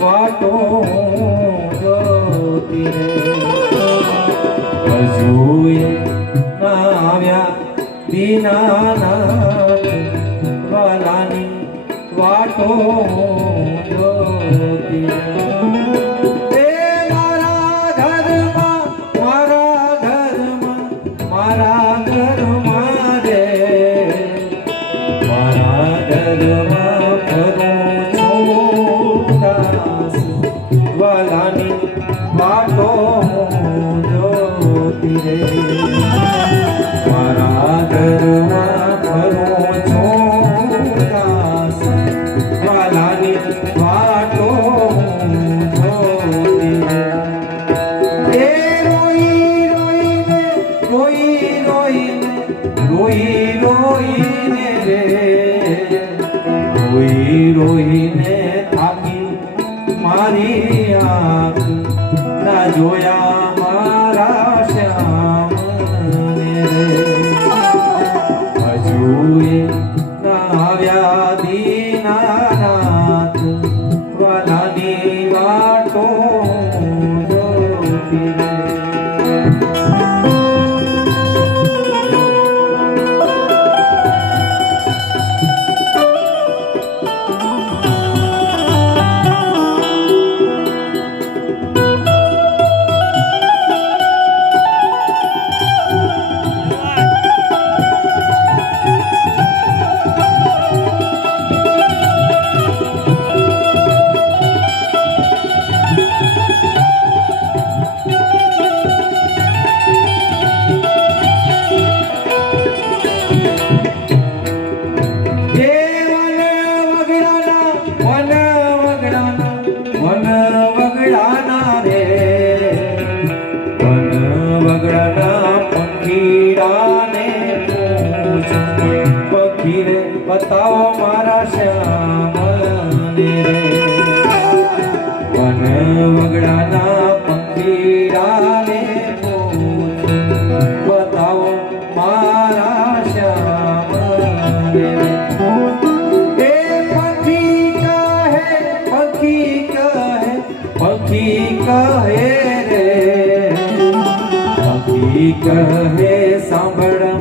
વાટો જોતી રે હજુએ ના આવ્યા દીનાનાથ વાલાની વાટો જોતી રે મારા ઘરમાં રે મારા ઘરમાં ફરું છું દાસ વાલાની વાટો જોતી રે મારા ઘરમાં ફરું છું દાસ વાલાની વાટો જોતી રે રોઈને થાકી મારી આંખ ના જોયા મારા શ્યામને રે હજુએ ના આવ્યા દીનાનાથ વાલાની વાટો જોતી રે બતાવો મારા શ્યામને રે વન વગડાના પંખીડાને બતાવો મારા શ્યામને એ પંખી કહે રે પંખી કહે સાંભળ